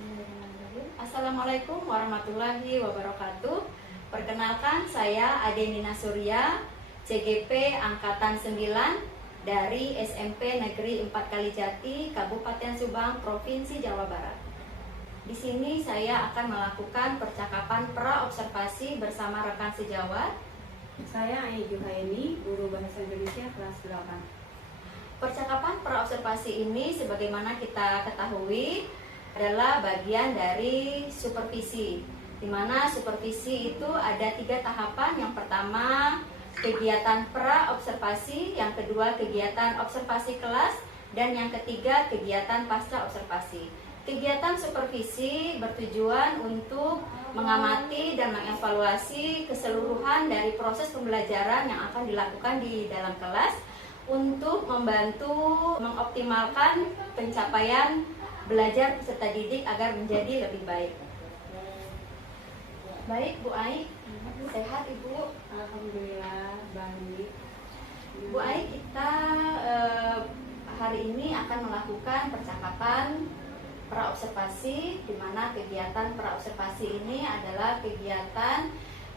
Bismillahirrahmanirrahim. Assalamualaikum warahmatullahi wabarakatuh. Perkenalkan, saya Ade Nina Surya, CGP Angkatan 9 dari SMP Negeri 4 Kalijati, Kabupaten Subang, Provinsi Jawa Barat. Di sini saya akan melakukan percakapan pra-observasi bersama rekan sejawat. Saya Ai Juhaini, guru Bahasa Indonesia kelas 8. Percakapan pra-observasi ini sebagaimana kita ketahui adalah bagian dari supervisi, di mana supervisi itu ada 3 tahapan. Yang pertama kegiatan pra-observasi, yang kedua kegiatan observasi kelas, dan yang ketiga kegiatan pasca observasi. Kegiatan supervisi bertujuan untuk mengamati dan mengevaluasi keseluruhan dari proses pembelajaran yang akan dilakukan di dalam kelas untuk membantu mengoptimalkan pencapaian belajar peserta didik agar menjadi lebih baik. Baik, Bu Ai, sehat Ibu? Alhamdulillah baik. Bu Ai, kita hari ini akan melakukan percakapan pra-observasi, di mana kegiatan pra-observasi ini adalah kegiatan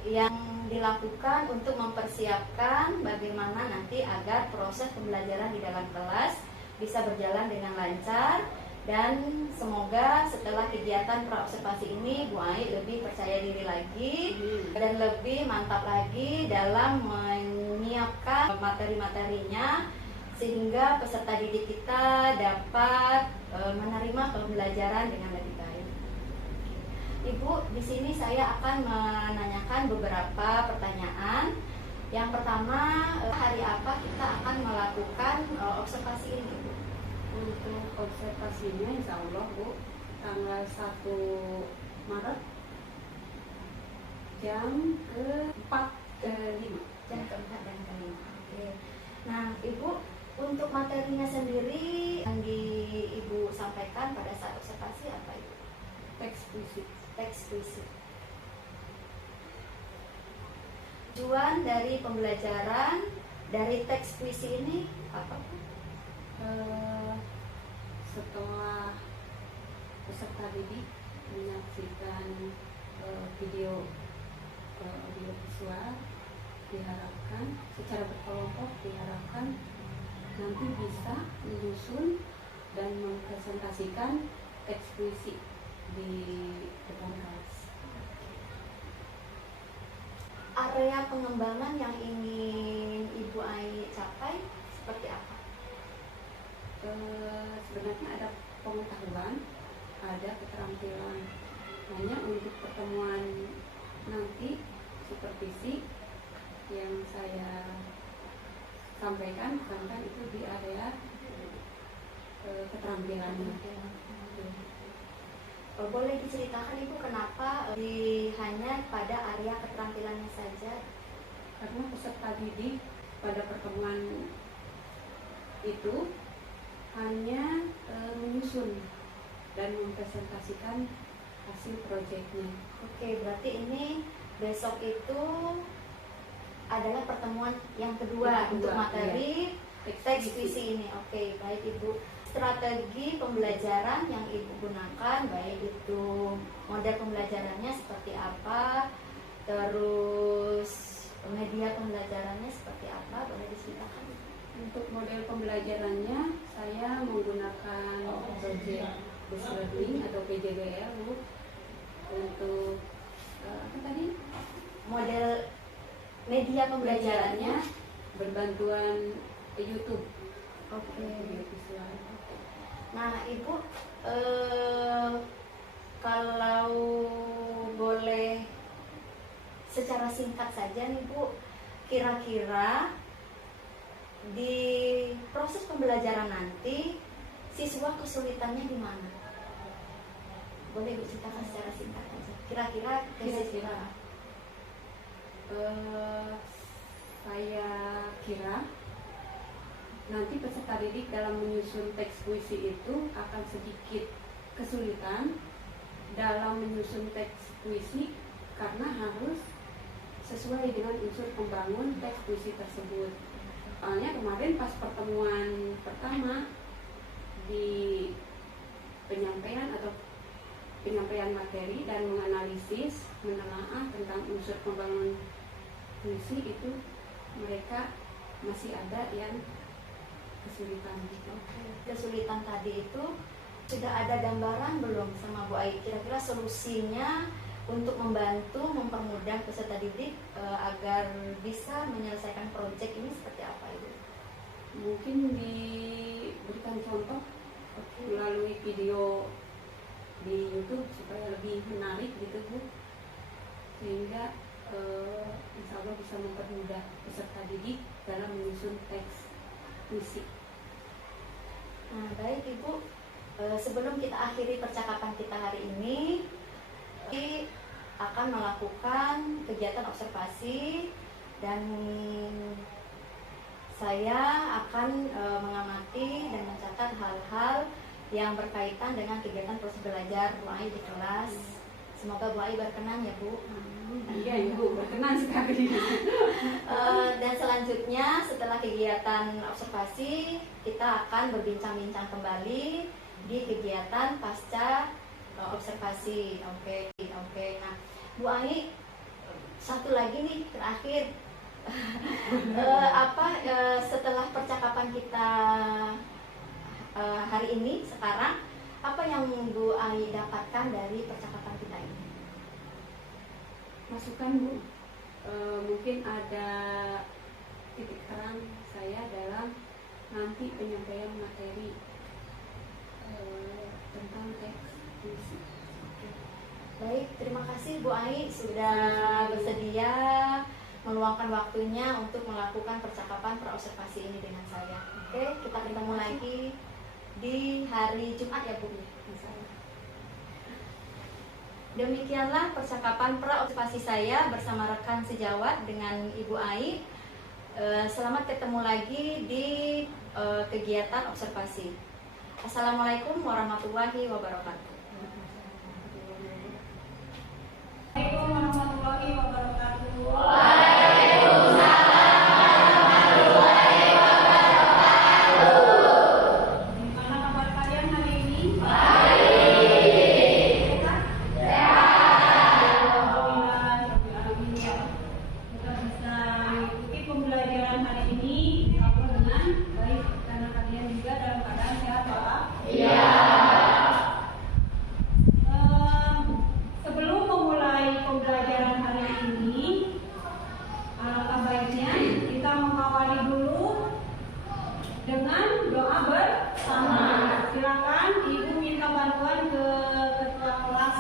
yang dilakukan untuk mempersiapkan bagaimana nanti agar proses pembelajaran di dalam kelas bisa berjalan dengan lancar. Dan semoga setelah kegiatan pra-observasi ini Bu Ai lebih percaya diri lagi dan lebih mantap lagi dalam menyiapkan materi-materinya, sehingga peserta didik kita dapat menerima pembelajaran dengan lebih baik. Ibu, di sini saya akan menanyakan beberapa pertanyaan. Yang pertama, hari apa kita akan melakukan observasi ini, Bu? Untuk observasinya insya Allah Bu, tanggal 1 Maret jam ke-4 ke-5. Jam ke-4 dan ke-5. Oke. Nah, Ibu, untuk materinya sendiri yang Ibu sampaikan pada saat observasi apa itu? Teks puisi. Teks puisi. Tujuan dari pembelajaran dari teks puisi ini apa, Bu? Setelah peserta didik menyaksikan video audio visual, diharapkan secara berkelompok diharapkan nanti bisa menyusun dan mempresentasikan teks puisi di depan kelas. Area pengembangan yang ingin Ibu Ai capai seperti apa? Sebenarnya ada pengetahuan, ada keterampilan. Hanya untuk pertemuan nanti supervisi yang saya sampaikan itu di area keterampilannya. Boleh diceritakan Ibu kenapa hanya pada area keterampilannya saja? Karena peserta didik pada pertemuan itu hanya menyusun dan mempresentasikan hasil proyeknya. Oke, berarti ini besok itu adalah pertemuan yang kedua untuk materi teks puisi ini. Oke, baik Ibu. Strategi pembelajaran yang Ibu gunakan, baik itu model pembelajarannya seperti apa, terus media pembelajarannya seperti apa, boleh diceritakan? Untuk model pembelajarannya saya menggunakan project based learning atau PJBL Bu. Untuk apa tadi? Model media pembelajarannya berbantuan YouTube. Oke. Video visual. Nah, Ibu, kalau boleh secara singkat saja nih Bu, kira-kira di proses pembelajaran nanti siswa kesulitannya di mana? Boleh diceritakan secara singkat aja. Kira-kira saya kira nanti peserta didik dalam menyusun teks puisi itu akan sedikit kesulitan dalam menyusun teks puisi karena harus sesuai dengan unsur pembangun teks puisi tersebut. Soalnya kemarin pas pertemuan pertama di penyampaian atau penyampaian materi dan menganalisis, menelaah tentang unsur pembangunan puisi itu mereka masih ada yang kesulitan gitu. Kesulitan tadi itu sudah ada gambaran belum sama Bu Ai? Kira-kira solusinya untuk membantu mempermudah peserta didik agar bisa menyelesaikan proyek ini seperti apa Ibu? Mungkin diberikan contoh melalui video di YouTube supaya lebih menarik gitu Bu, sehingga insya Allah bisa mempermudah peserta didik dalam menyusun teks puisi. Nah, baik Ibu, sebelum kita akhiri percakapan kita hari ini, kita akan melakukan kegiatan observasi dan saya akan mengamati dan mencatat hal-hal yang berkaitan dengan kegiatan proses belajar Bu Ai di kelas. Semoga Bu Ai berkenan ya Bu. Iya Ibu, berkenan sekali. Dan selanjutnya setelah kegiatan observasi kita akan berbincang-bincang kembali di kegiatan pasca observasi. Oke. Nah, Bu Ai, satu lagi nih terakhir. Setelah percakapan kita hari ini sekarang, apa yang Bu Ai dapatkan dari percakapan kita ini? Masukan Bu, mungkin ada titik terang saya dalam nanti penyampaian materi tentang teks puisi. Baik, terima kasih Bu Ai sudah bersedia meluangkan waktunya untuk melakukan percakapan praobservasi ini dengan saya. Oke, kita ketemu lagi di hari Jumat ya Bu. Demikianlah percakapan praobservasi saya bersama rekan sejawat dengan Ibu Ai. Selamat ketemu lagi di kegiatan observasi. Assalamualaikum warahmatullahi wabarakatuh. Assalamualaikum warahmatullahi wabarakatuh. Gimana kabar kalian hari ini? Kita bisa mengikuti pembelajaran hari ini dengan baik karena kalian juga dalam keadaan sehat Pak. Sebelum memulai pembelajaran hari ini, alangkah baiknya kita mengawali dulu dengan doa bersama. Silakan Ibu minta bantuan ke ketua kelas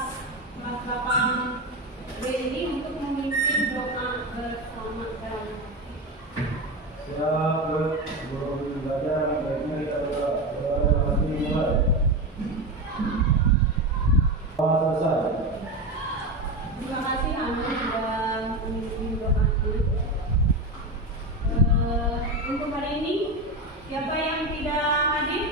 8B ini untuk memimpin doa bersama dalam Siap, sebelum belajar, baiknya kita berdoa dimulai. Selesai. Terima kasih Anu sudah memimpin doa. Untuk hari ini siapa yang tidak hadir?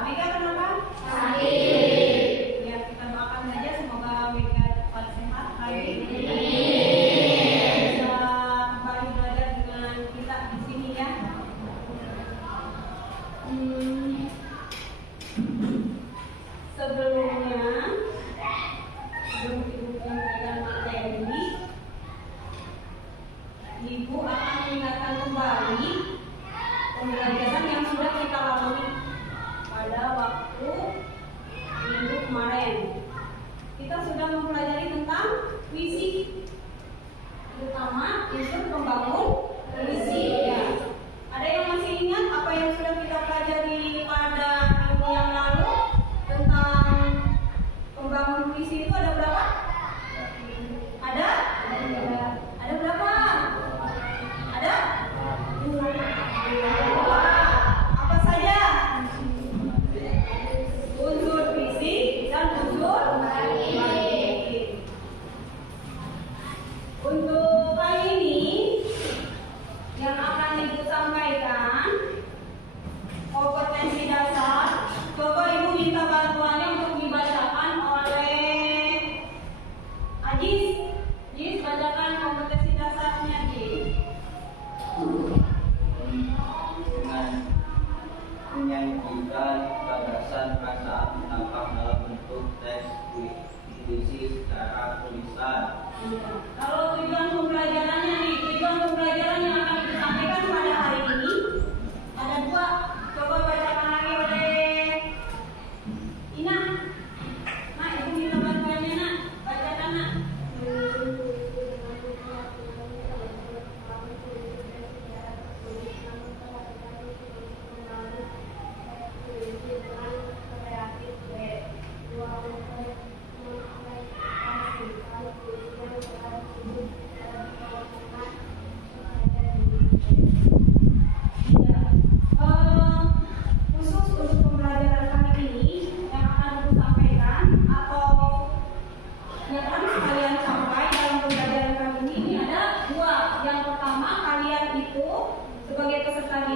Mega kenapa? Sakit. Ya kita doakan saja semoga Mega cepat sehat hari ini. Bisa kembali belajar dengan kita di sini ya. Sebelumnya sebelum Ibu memberikan materi, Ibu akan mengingatkan kembali pembelajaran yang sudah kita lalui pada waktu minggu kemarin. Kita sudah mempelajari tentang puisi, terutama unsur pembangun puisi. Ya. Ada yang masih ingat apa yang sudah kita pelajari pada minggu yang lalu tentang pembangun puisi itu ada berapa? Ada? Ada berapa? Ada? Dua. Apa saja? Unsur fisik dan unsur bagi. Untuk kali ini yang akan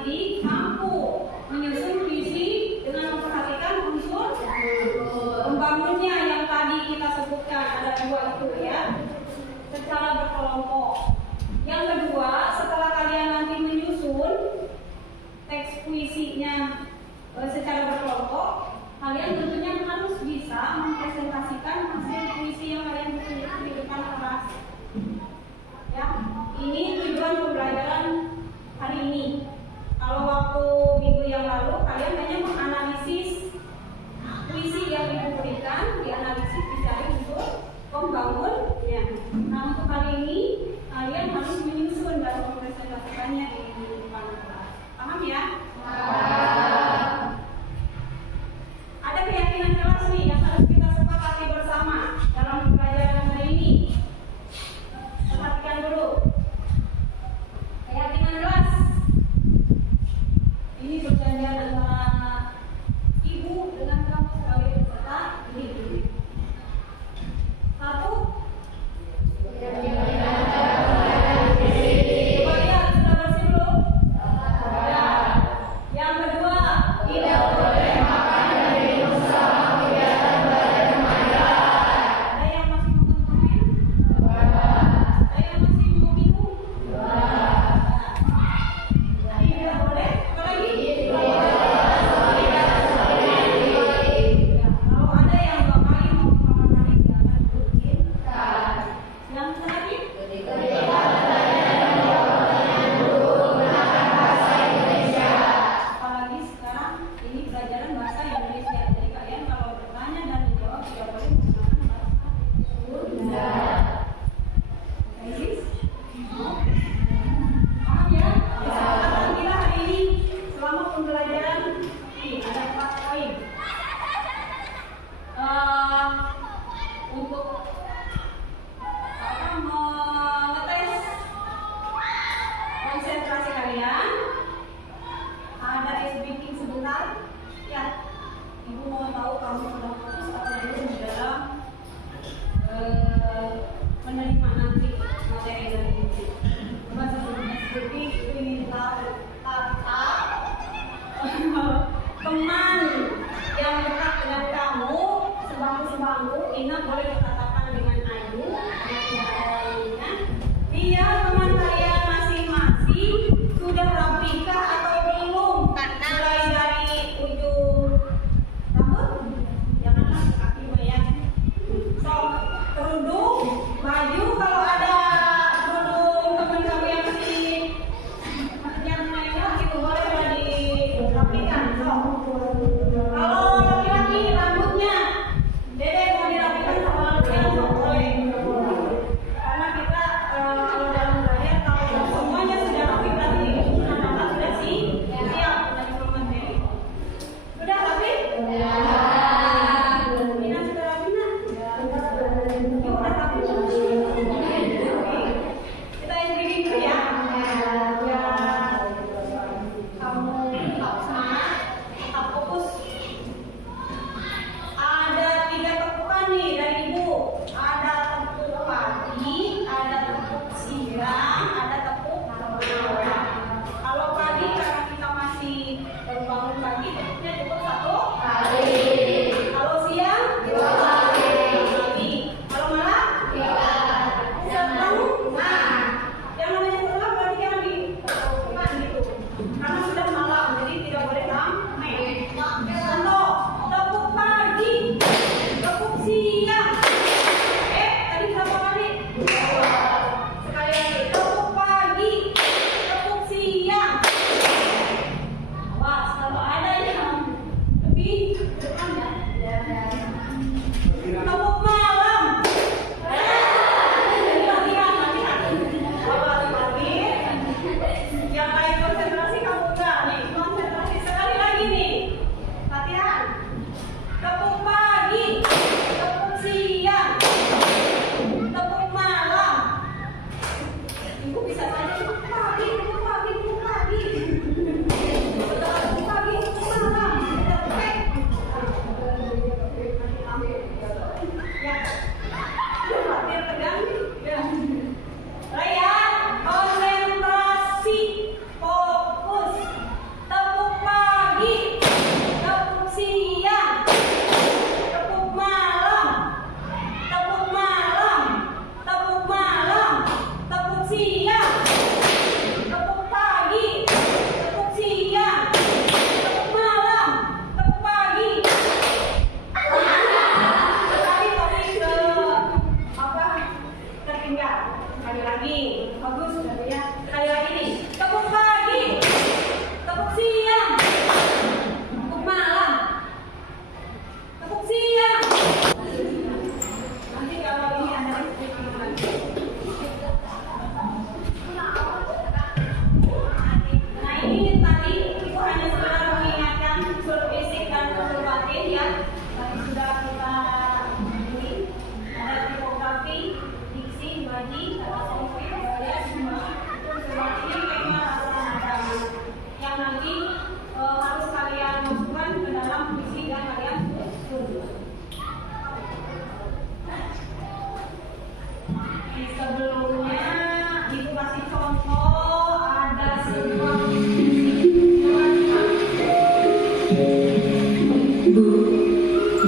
didik mampu menyusun puisi dengan memperhatikan unsur pembangunnya yang tadi kita sebutkan ada 2 itu ya, secara berkelompok. Yang kedua, setelah kalian nanti menyusun teks puisinya secara berkelompok, kalian tentunya harus bisa mempresentasikan hasil puisi yang kalian tulis di depan kelas. Ya, ini tujuan pembelajaran hari ini. Kalau waktu minggu yang lalu kalian hanya menganalisis puisi yang ibu berikan, dianalisis dicari unsur pembangunnya. Nah, untuk kali ini kalian harus menyusun dan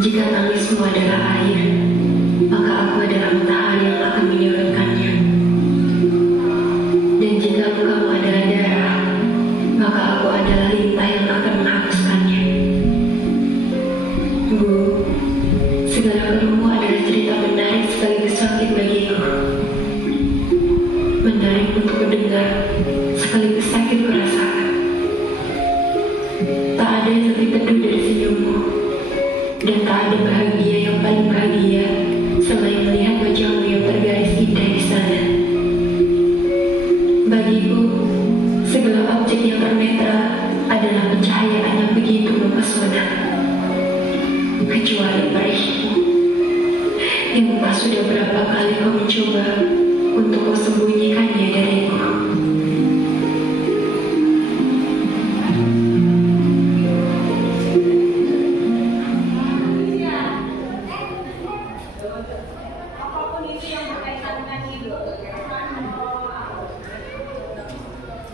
Jika tangismu adalah air, maka aku adalah matahari yang akan menyorotkannya. Dan jika lukamu adalah darah, maka aku adalah lintah yang akan menghapuskannya. Bu, segala keluhmu adalah cerita menarik sekaligus sakit bagiku. Menarik untuk mendengar, sekaligus sakit kurasakan. Tak ada yang lebih teduh dari senyummu, dan tak ada bahagia yang paling bahagia selain melihat wajahmu yang tergaris indah di sana. Bagiku, segala objek yang ternetra adalah pencahayaan yang begitu mempesona. Kecuali perihmu, yang entah sudah berapa kali kau mencoba untuk kau sembunyikannya dariku. Apapun itu yang berkaitan dengan hidup,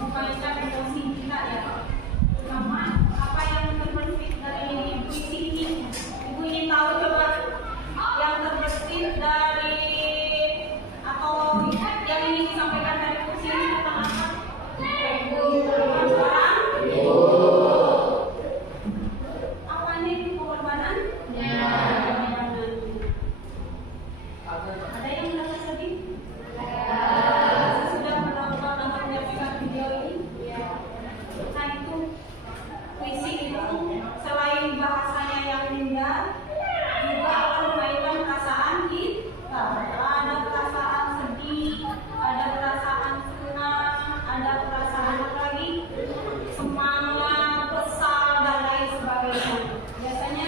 memainkan emosi kita ya. Terutama apa yang terbesit dari puisi ini. Ibu ingin tahu coba yang terbesit dari atau yang ingin disampaikan dari puisi ini tentang apa? Pengorbanan. Apa nih pengorbanan? Ada yang merasa sedih? Sudah menonton menyaksikan video ini? Nah itu puisi itu selain bahasanya yang indah, juga akan memainkan perasaan kita. Ada perasaan sedih, ada perasaan senang, ada perasaan apa lagi? Semangat, kesal dan lain sebagainya. Biasanya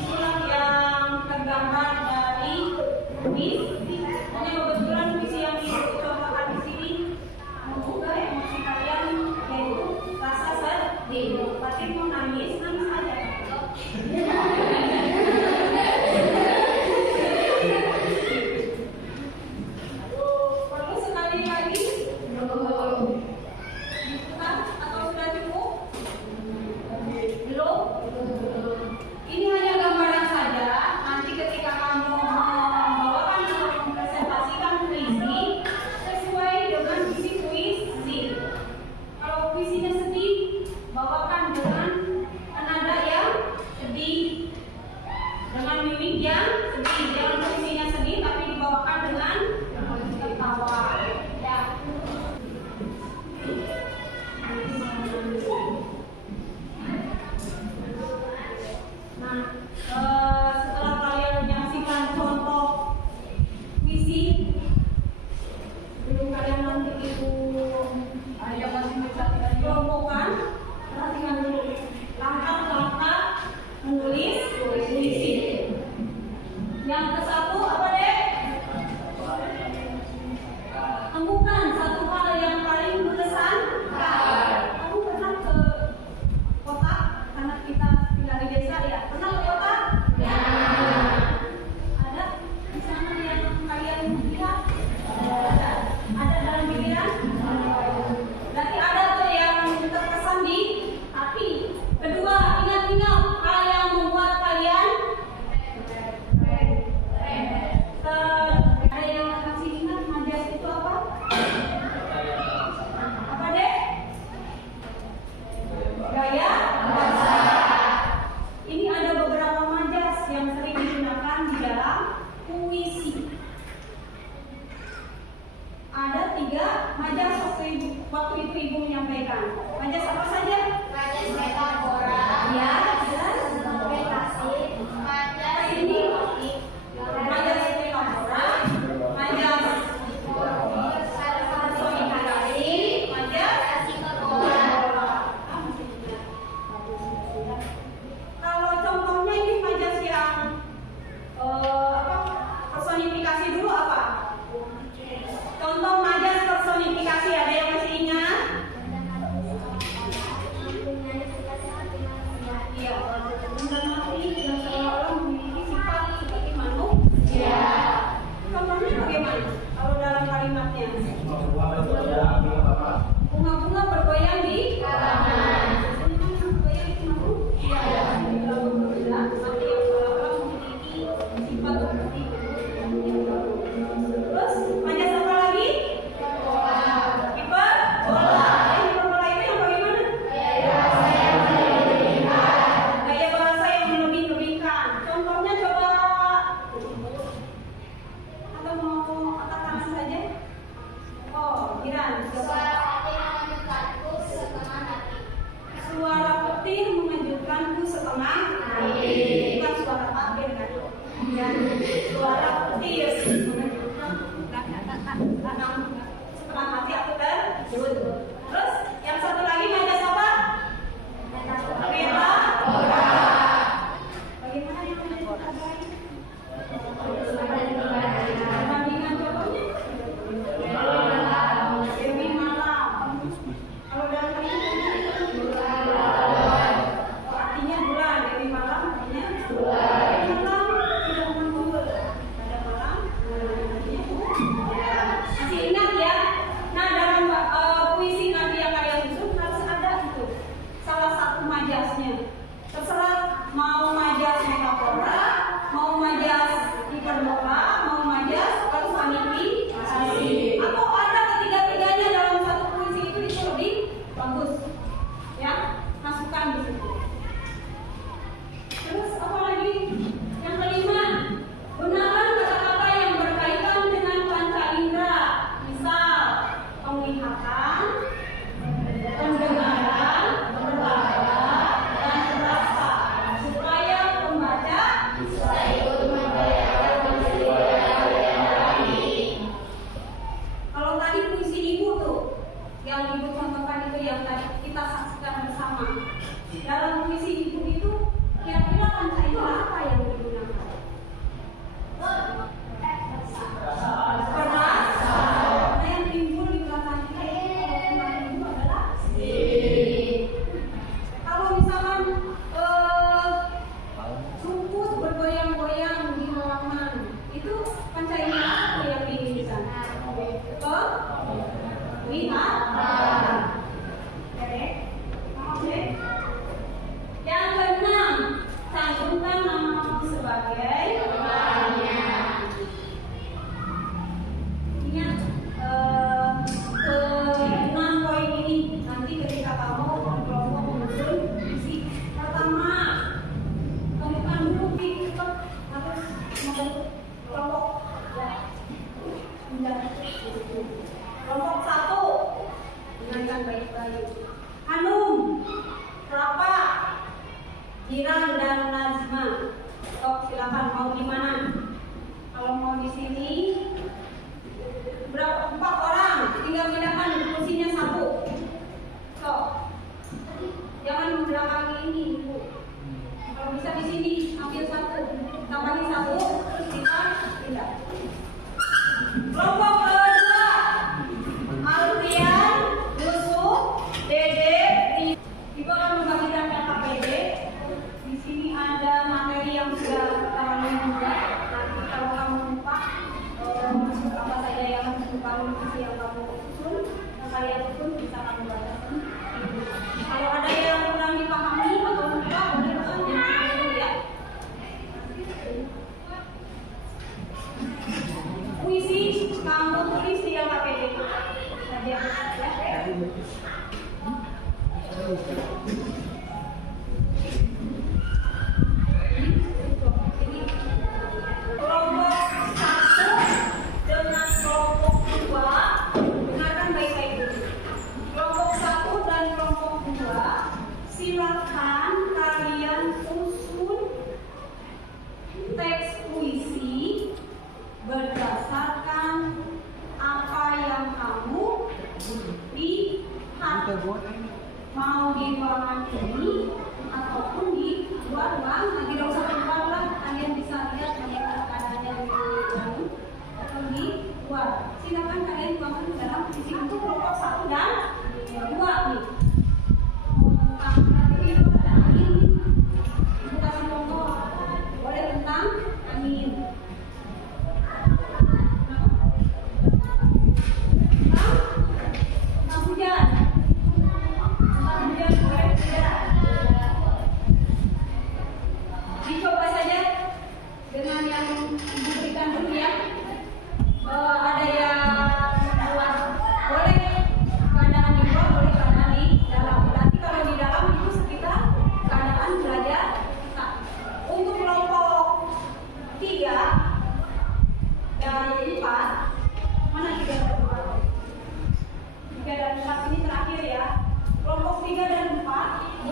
itulah yang tergambar dari puisi. Hanya kebetulan puisi yang dicobakan di sini membuka emosi kalian, yaitu rasa sedih. Berarti mau nangis, nangis aja. Perlu sekali lagi? Diputar atau sudah cukup? Belum? Ini hanya gambaran saja. Nanti ketika kamu membawakan atau mempresentasikan puisi sesuai dengan isi puisi. Kalau puisinya sedih, bawakan dengan nada yang sedih, dengan mimik yang sedih. Jangan puisinya sedih, tapi dibawakan dengan tertawa. Ya. Nah, setelah kalian menyaksikan contoh puisi, sebelum kalian nanti itu ada masih kelompokkan, perhatikan petir mengejutkanku setengah hari. Bukan suara agen kan? Suara petir mengejutkan setengah hati aku terkejut. Terus yang satu lagi majas apa? Metafora. Bagaimana yang menentukan baik? Perbandingan contohnya? Dewi Malam. Kalau dalam hal ini artinya bulan. Dewi Malam artinya bulan. Dewi Malam tidak muncul pada malam. Artinya bulan. Masih ingat ya? Nah, dalam puisi nanti yang kalian susun harus ada itu salah satu majasnya. Terserah mau majas metafora, mau majas hiperbola, mau majas personifikasi, atau ada ketiga-tiganya dalam satu puisi itu lebih bagus. Ya, masukkan di situ. Terus apa lagi? Yang kelima, gunakan kata-kata yang berkaitan dengan panca indera. Misal penglihatan, pendengaran, perbahasan, dan rasa, supaya pembaca bisa ikut membayangkan peristiwa yang lain. Kalau tadi puisi ibu tuh, yang ibu contohkan itu yang tadi kita saksikan bersama. Dalam puisi ibu itu, kira-kira panca indera apa yang digunakan? Perasaan. Yang timbul di belakang kita itu adalah kalau misalkan rumput bergoyang-goyang di halaman, itu panca indera apa yang diinginkan? Lihat. Oke. Yang keenam, cantumkan namamu sebagai temannya. Ingat ke-6 poin ini nanti ketika kamu kelompok menyusun puisi. Pertama, tentukan dulu cepat harus membentuk kelompok. Kelompok 1, dengarkan baik-baik. Hanum, Rapa, Jiran, dan Nazma. Silakan mau di mana? Kalau mau di sini berapa? 4 orang, tinggal pindahkan kursinya 1. Jangan membelakangi ini, Bu. Kalau bisa di sini ambil 1, tambahin 1, terus kita pindah. Kelompok kedua, Alfian, Yusuf, Dede, Ibu akan membagikan KKPD. Di sini ada materi yang sudah kamu juga. Nanti kalau kamu lupa apa saja yang harus kamu isi yang kamu susun, yang kalian susun bisa kamu bacakan. Kalau ada yang kurang dipahami atau lupa, boleh bertanya dulu ya. Puisi kamu tulis di KKPD saja ya. Kelompok 1 dengan kelompok 2, dengarkan baik-baik dulu. Kelompok 1 dan kelompok 2, silakan kalian susun teks puisi berdasarkan apa yang kamu lihat. Mau di ruangan ini ataupun di luar ruang, nanti dong satu luar lah, kalian bisa lihat bagaimana keadaannya di dalam atau di luar. Silakan kalian tuangkan dalam puisi untuk kelompok 1 dan 2 nih. Tentang itu ada angin, ibu kasih contoh, boleh tentang angin. Tentang hujan. Dicoba saja dengan yang diberikan dulu ya. Ada yang buat boleh keadaan di luar, boleh keadaan di dalam. Nanti kalau di dalam itu sekitar keadaan belajar kita. Untuk kelompok 3 dan 4, mana 3 dan 4? 3 dan 4 ini terakhir ya. Kelompok 3 dan 4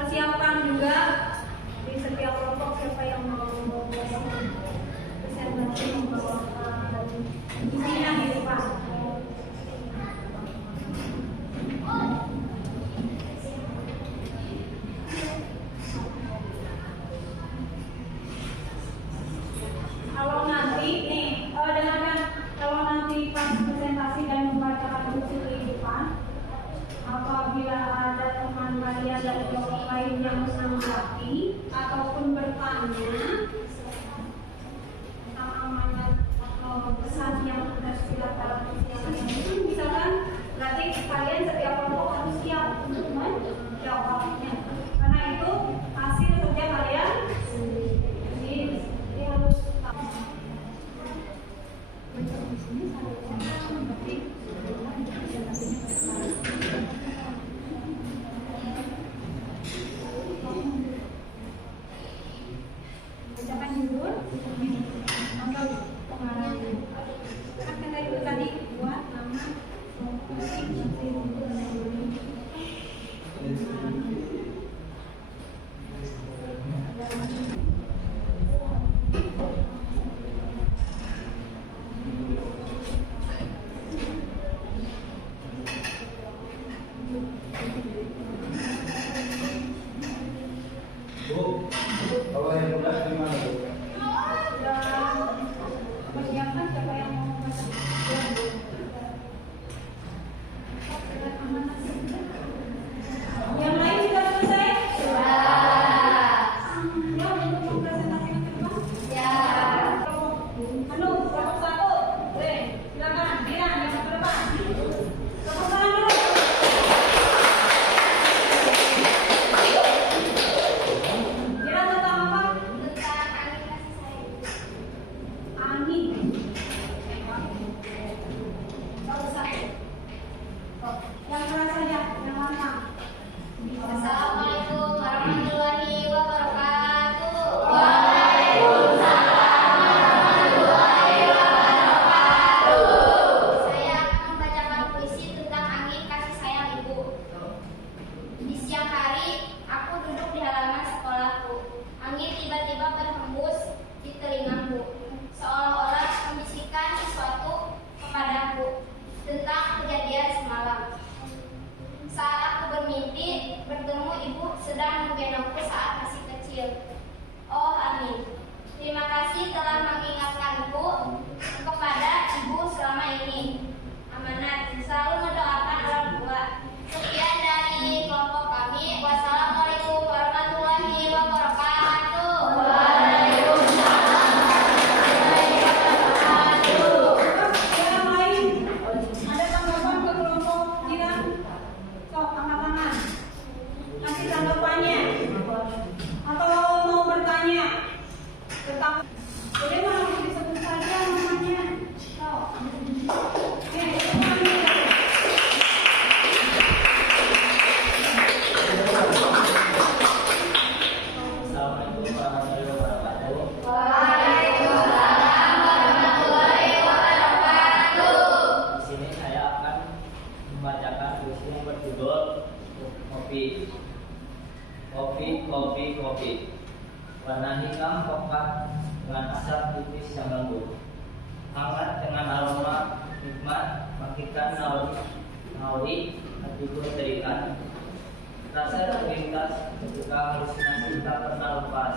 Persiapkan juga di setiap kelompok siapa yang mau presentasi membawakan isinya di depan. Kalau nanti nih, dengarkan, kalau nanti pas presentasi dan membacakan buku di depan, apabila ada teman kalian dari kelompok lain yang menanggapi ataupun bertanya tentang amanat atau pesan yang tersirat itu, misalkan berarti kalian setiap kelompok harus siap untuk menjawabnya. Karena itu hasil kerja kalian ini harus tahu. Bacakan judul atau pengarang. Kan kita itu tadi buat nama Bu, kalau yang muda gimana Bu? dan persiapkan siapa yang mau baca. Yang lain sudah selesai? Ya, untuk presentasi ke depan? Ya. Anu, kelompok satu. Silakan, Dian, yang ke depan. Tepuk tangan dulu. Dian tentang apa? Angin. Gak usah. Yang keras saja, yang lama. Assalamualaikum warahmatullahi wabarakatuh. Saya akan membacakan puisi tentang angin kasih sayang ibu. Di siang hari, aku duduk di halaman sekolahku. Angin tiba-tiba berhembus di telingaku, seolah-olah membisikkan sesuatu kepadaku tentang kejadian semalam. Saat aku bermimpi bertemu ibu sedang menggendongku saat masih kecil. Oh angin, terima kasih telah mengingatkanku kepada ibu selama ini. Amanat, selalu mendoakan orang tua. Sekian dari kelompok kami. Wassalamualaikum warahmatullahi wabarakatuh. Yang lain, ada tanggapan ke kelompok Dian? Sok, angkat tangan. Kasih tanggapannya. Atau mau bertanya tentang, boleh langsung disebut saja namanya. Sok. Oke, semuanya. Assalamualaikum warahmatullahi wabarakatuh. Di sini saya akan membacakan puisi yang berjudul Kopi. Kopi. Warna hitam pekat dengan asap tipis yang lembut, hangat dengan aroma nikmat, makikan nauri hatiku terikat. Rasa terlintas ketika halusinasi tak pernah lepas,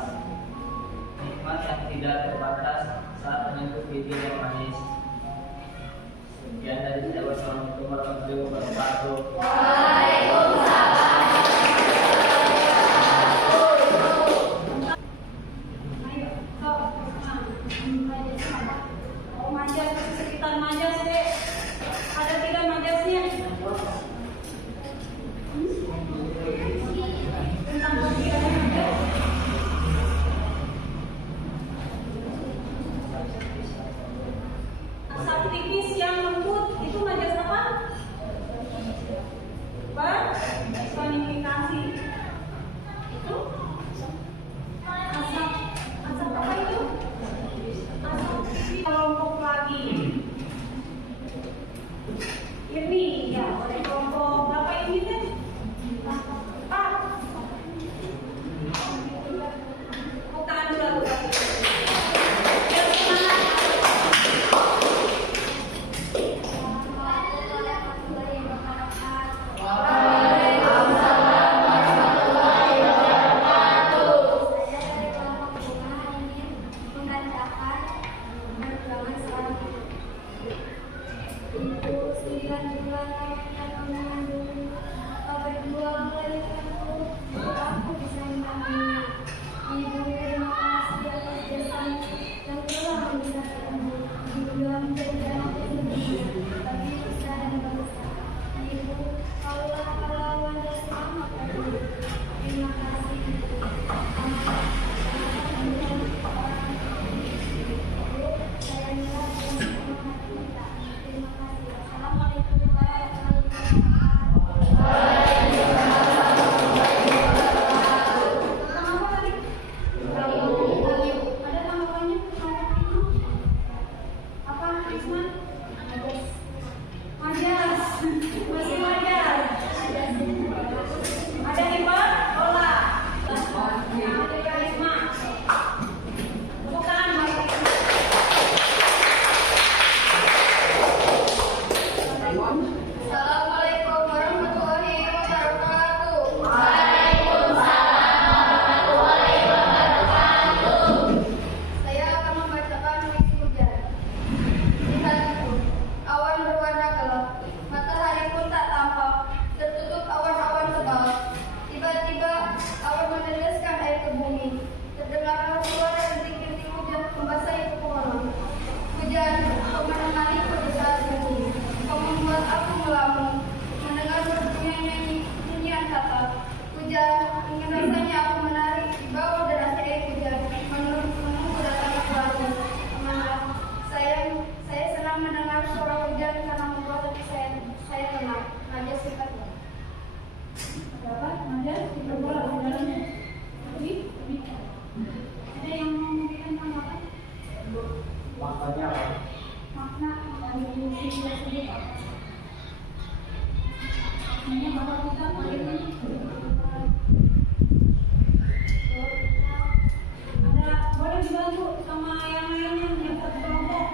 nikmat yang tidak bibir yang manis. Sekian dari saya. Wassalamualaikum warahmatullahi wabarakatuh. Oh, majas sekitar majas deh. Ada tidak majasnya? Tentang kopi ada majas. Asap tipis yang lembut itu majas apa? Personifikasi. Itu asap apa itu? Asap tipis kelompok lagi. Ini ya, oleh kelompok berapa ini teh? Bukan dulu. Boleh dibantu sama yang lainnya yang satu kelompok.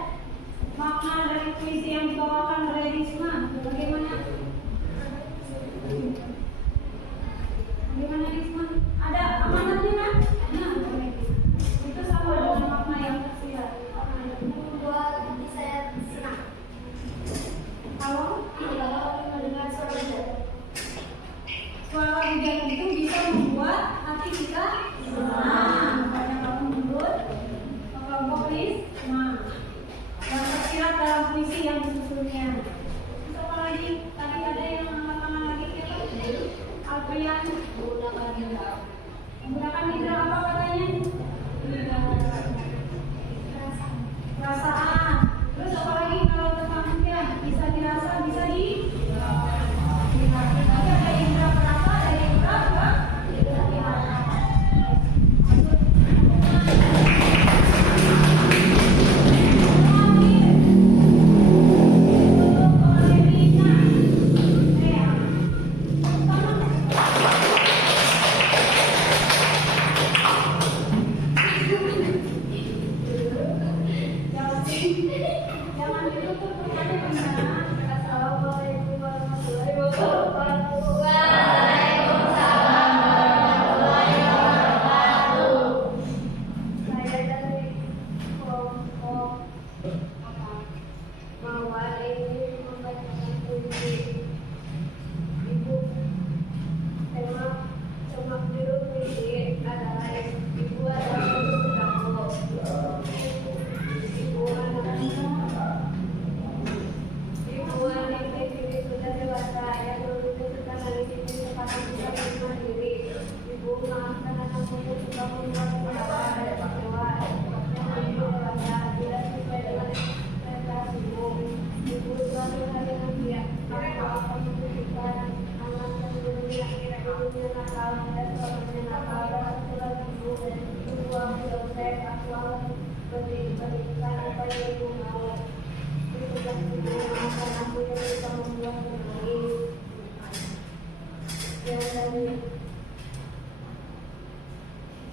Makna dari puisi yang dibawakan oleh Risma bagaimana? Bagaimana Risma? Ada amanatnya kan? Nah, itu sama dengan makna yang tersirat. Membuat hati saya senang. Kalau Kalau mendengar suara hujan.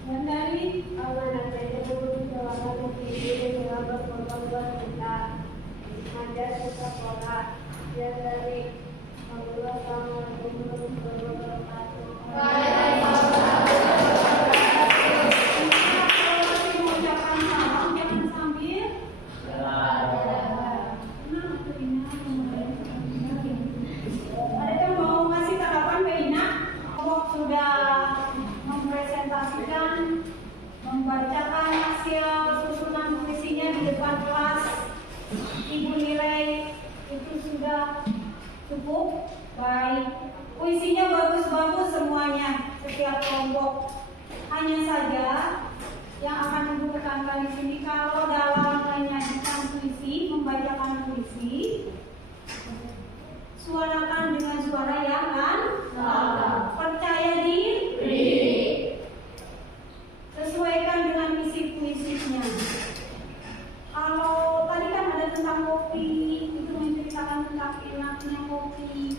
Dan dari amanat saya guru selama negeri dengan berkorban kita mengajar sekolah dan dari Allah Assalamualaikum warahmatullahi wabarakatuh. Mengucapkan salam jangan sambil ada yang mau ngasih tanggapan ke Ina? Sudah mempresentasikan, membacakan hasil susunan puisinya di depan kelas. Ibu nilai itu sudah cukup baik. Puisinya bagus-bagus semuanya, setiap kelompok. Hanya saja yang akan ibu tekankan di sini, kalau dalam menyanyikan puisi, membacakan puisi, suarakan dengan suara yang percaya diri. Sesuaikan dengan isi puisinya. Kalau tadi kan ada tentang kopi, itu menceritakan tentang enaknya kopi,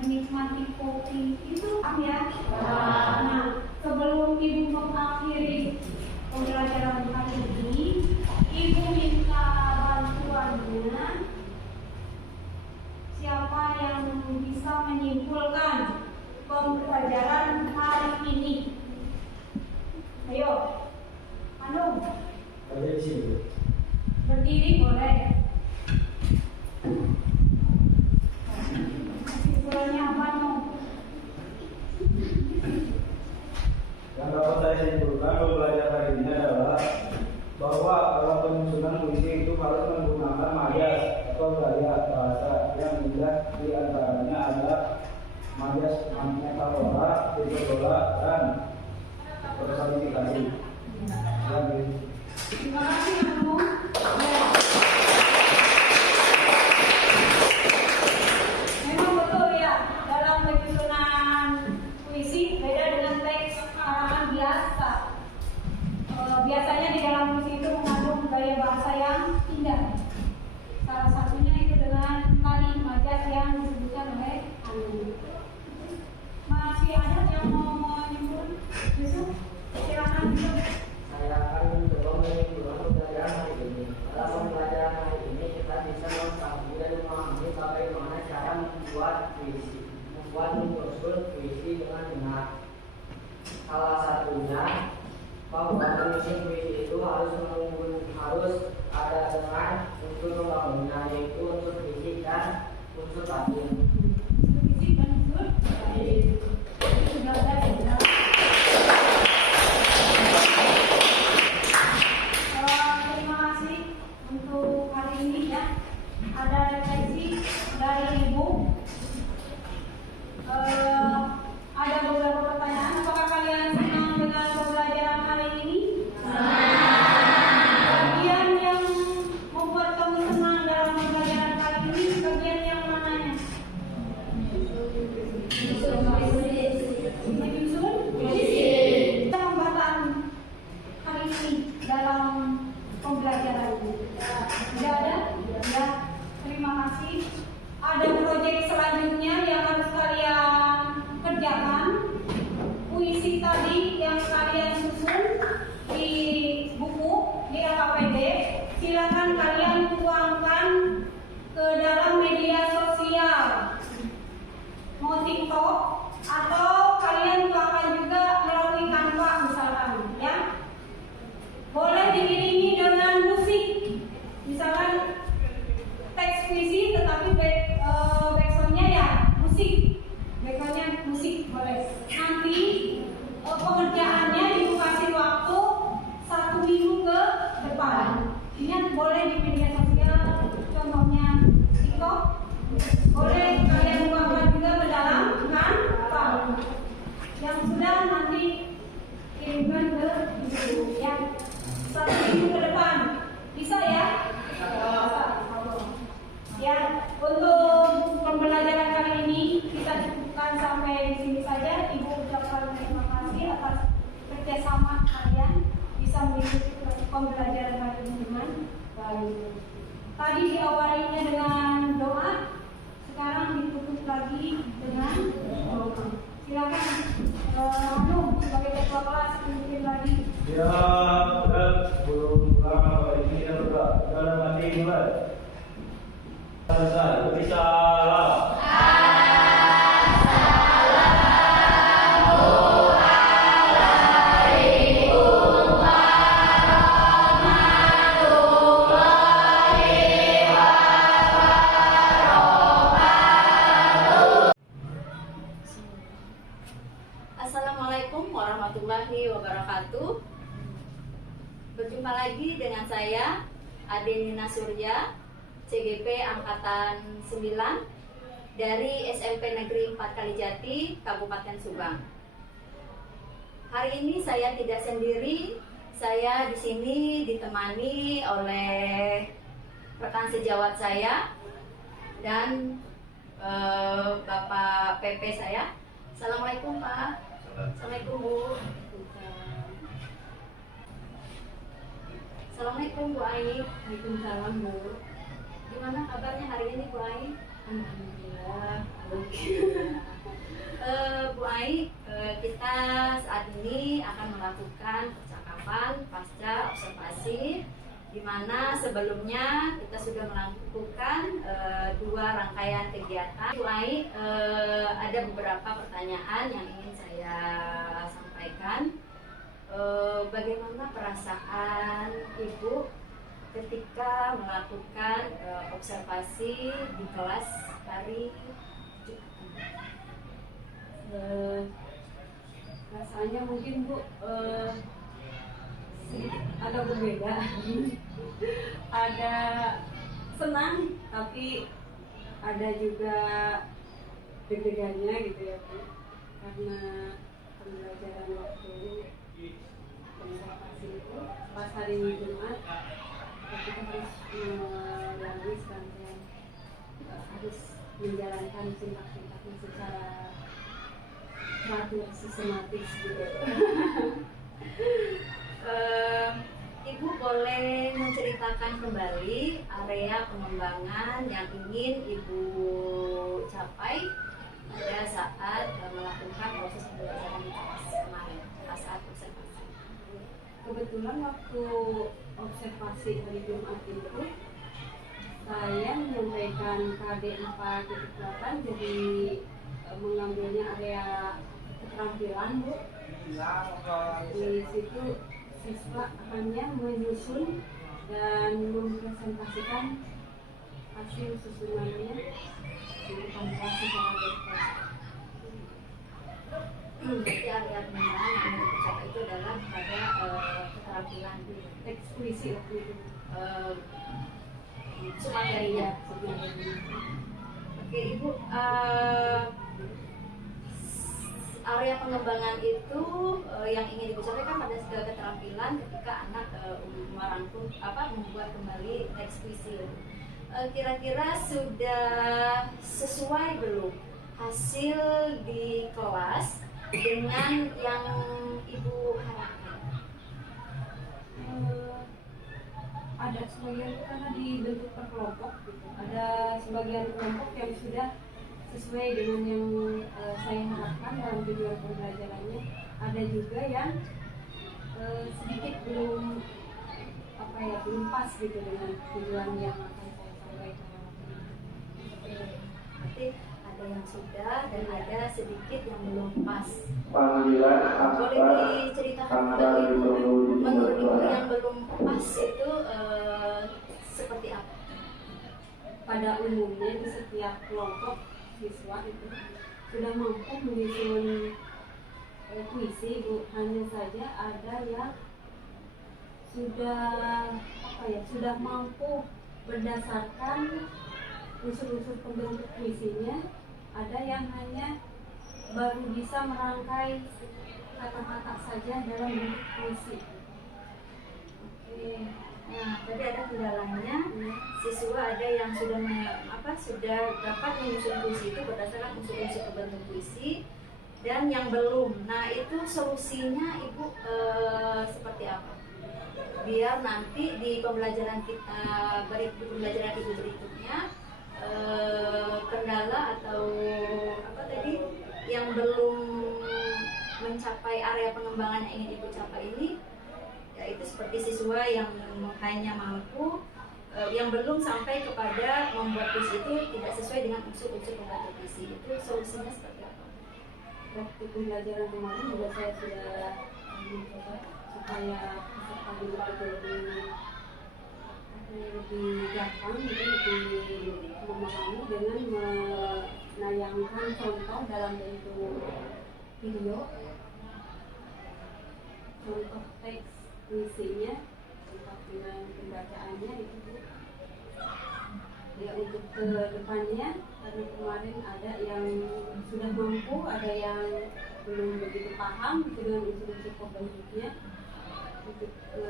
menikmati kopi, itu ya. Nah, sebelum ibu mengakhiri pembelajaran hari ini, ibu minta bantuannya. Siapa yang bisa menyimpulkan pembelajaran hari ini? Ayo, Anu, berdiri boleh. Kesimpulannya apa, Anu? Yang dapat saya simpulkan pembelajaran hari ini adalah bahwa dalam penyusunan puisi itu harus menggunakan majas atau gaya bahasa yang mudah, di antaranya ada majas metafora, hiperbola, dan personifikasi. Terima kasih, Anu. Memang betul ya, dalam penyusunan puisi beda dengan teks karangan biasa. Biasanya di dalam puisi itu mengandung gaya bahasa yang indah. Salah satunya itu dengan tadi majas yang disebutkan oleh Anu. Masih ada yang mau menyebut? Yusuf, silakan Yusuf. Saya akan mencoba menyimpulkan pembelajaran hari ini. Dalam pembelajaran hari ini kita bisa mengetahui dan memahami bagaimana cara membuat menyusun puisi dengan benar. Salah satunya bahwa menyusun puisi itu harus ada dengan unsur pembangunnya, yaitu unsur fisik dan unsur batin. Fisik dan unsur batin. Sudah ada ya. Terima kasih untuk hari ini ya. Ada refleksi dari Ibu. Ada beberapa pertanyaan. Apakah kalian senang dengan pembelajaran hari ini? Bagian yang membuat kamu senang dalam pembelajaran kali ini, bagian yang mananya? Baik. Tadi diawalinya dengan doa, sekarang ditutup lagi dengan doa. Silakan Hanum sebagai ketua kelas mungkin lagi. Ya, udah belum pulang apa ini ya udah mati mulai. Selesai, bisa. Assalamualaikum warahmatullahi wabarakatuh. Berjumpa lagi dengan saya Adenina Surya, CGP Angkatan 9 dari SMP Negeri 4 Kalijati, Kabupaten Subang. Hari ini saya tidak sendiri, saya di sini ditemani oleh rekan sejawat saya dan Bapak PP saya. Assalamualaikum Pak. Assalamualaikum Bu. Assalamualaikum Bu Ai. Waalaikumsalam Bu. Gimana kabarnya hari ini Bu Ai? Alhamdulillah. Bu Ai, kita saat ini akan melakukan percakapan pasca observasi, di mana sebelumnya kita sudah melakukan 2 rangkaian kegiatan. Bu Ai, ada beberapa pertanyaan yang ingin saya sampaikan. Bagaimana perasaan Ibu ketika melakukan observasi di kelas hari Jumat? Rasanya mungkin Bu sedikit agak berbeda. Ada senang, tapi ada juga deg-degannya gitu ya Bu, karena pembelajaran waktu observasi itu pas hari Jumat kita harus melalui serangkaian, harus menjalankan sintak-sintaknya secara teratur, sistematis gitu. Ibu boleh menceritakan kembali area pengembangan yang ingin Ibu capai pada saat melakukan proses pembelajaran di kelas kemarin, pada saat observasi. Kebetulan waktu observasi hari Jumat itu saya menyampaikan KD 4.8, jadi mengambilnya area keterampilan Bu. Di situ siswa hanya menyusun dan mempresentasikan hasil susunannya di depan kelas secara virtual. Jadi area pengembangan yang dicapai itu adalah pada keterampilan Teks puisi waktu itu. Materi ya. Oke Ibu, area pengembangan itu yang ingin Ibu sampaikan pada keterampilan ketika anak merangkum membuat kembali teks puisi. Kira-kira sudah sesuai belum hasil di kelas dengan yang Ibu harapkan? Ada sebagian karena dibentuk per kelompok gitu. Ada sebagian kelompok yang sudah sesuai dengan yang saya harapkan dalam tujuan pembelajarannya. Ada juga yang sedikit belum belum pas gitu dengan tujuan yang akan saya sampaikan. Berarti ada yang sudah dan ada sedikit yang belum pas. Panggilan Boleh diceritakan kembali menurut Ibu yang belum pas itu seperti apa? Pada umumnya di setiap kelompok siswa itu sudah mampu menyusun puisi Bu, hanya saja ada yang sudah mampu berdasarkan unsur-unsur pembentuk puisinya, ada yang hanya baru bisa merangkai kata-kata saja dalam bentuk puisi. Oke. Nah, tadi ada kendalanya. Siswa ada yang sudah dapat menyusun puisi itu berdasarkan unsur-unsur pembentuk puisi, dan yang belum. Nah, itu solusinya Ibu seperti apa? biar nanti di pembelajaran kita di pembelajaran ibu berikutnya kendala atau apa tadi yang belum mencapai area pengembangan yang ingin ibu capai ini, yaitu seperti siswa yang hanya mampu yang belum sampai kepada membuat puisi itu tidak sesuai dengan unsur-unsur pembentuk puisi. Itu solusinya seperti apa? Waktu pembelajaran kemarin juga saya sudah mencoba supaya peserta didik lebih gampang, gitu, lebih memahami dengan menayangkan contoh dalam bentuk video, contoh teks puisinya, contoh dengan pembacaannya itu. Ya, untuk ke depannya, karena kemarin ada yang sudah mampu, ada yang belum begitu paham dengan unsur-unsur pembentuknya. Untuk ke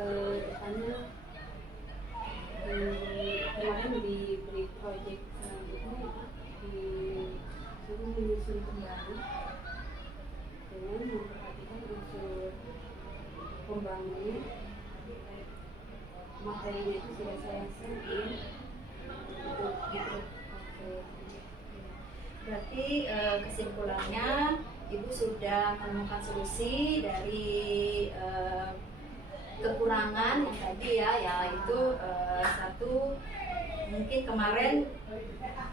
depannya, kemarin diberi proyek selanjutnya disuruh menyusun kembali dengan memperhatikan unsur pembangunnya. Materinya itu sudah saya siapin. Berarti kesimpulannya ibu sudah menemukan solusi dari kekurangan yang tadi ya, yaitu satu, mungkin kemarin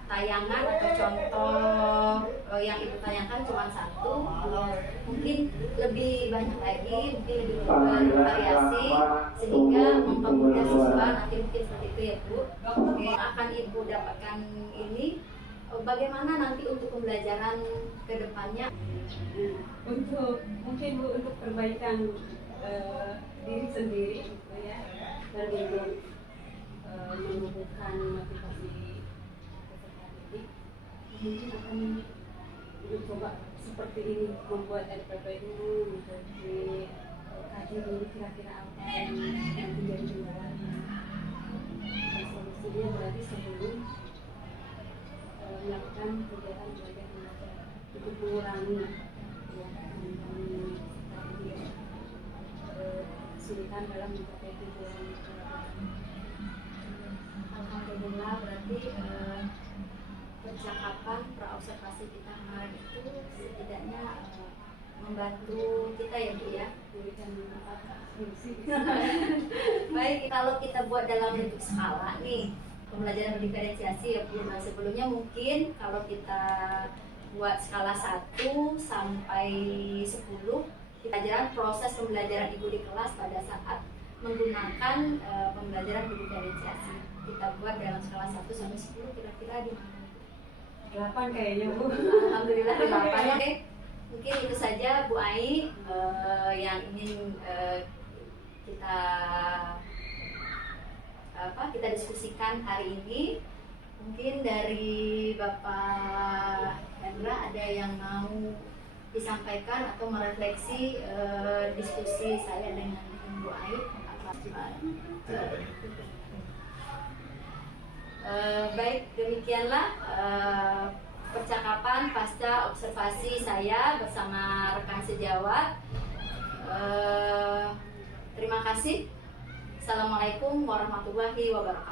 tayangan atau contoh yang ibu tayangkan cuma satu, mungkin lebih banyak lagi, mungkin lebih bervariasi sehingga mempermudah siswa nanti mungkin seperti itu ya Bu. Oke, akan ibu dapatkan ini. Bagaimana nanti untuk pembelajaran ke depannya? Untuk mungkin Bu, untuk perbaikan diri sendiri gitu ya, dan untuk menumbuhkan motivasi peserta didik, mungkin akan mencoba seperti ini, membuat RPP dulu, dikaji dulu kira-kira apa yang menjadi kendalanya. Solusinya berarti sebelum melakukan kegiatan belajar mengajar untuk mengurangi kesulitan dalam mencapai tujuan. Alhamdulillah, berarti percakapan praobservasi kita kemarin itu setidaknya membantu kita ya Bu ya. Baik, kalau kita buat dalam bentuk skala nih, pembelajaran berdiferensiasi ya Bu. Nah, sebelumnya mungkin kalau kita buat skala 1 sampai 10, pelajaran proses pembelajaran ibu di kelas pada saat menggunakan pembelajaran berdiferensiasi. Kita buat dalam skala 1 sampai 10 kira-kira di mana? 8 kayaknya Bu. Alhamdulillah 8. Oke. Mungkin itu saja Bu Ai yang ingin kita diskusikan hari ini. Mungkin dari Bapak Hendra ada yang mau disampaikan atau merefleksi diskusi saya dengan Bu Ai. Baik, demikianlah percakapan pasca observasi saya bersama rekan sejawat. Terima kasih. Assalamualaikum warahmatullahi wabarakatuh.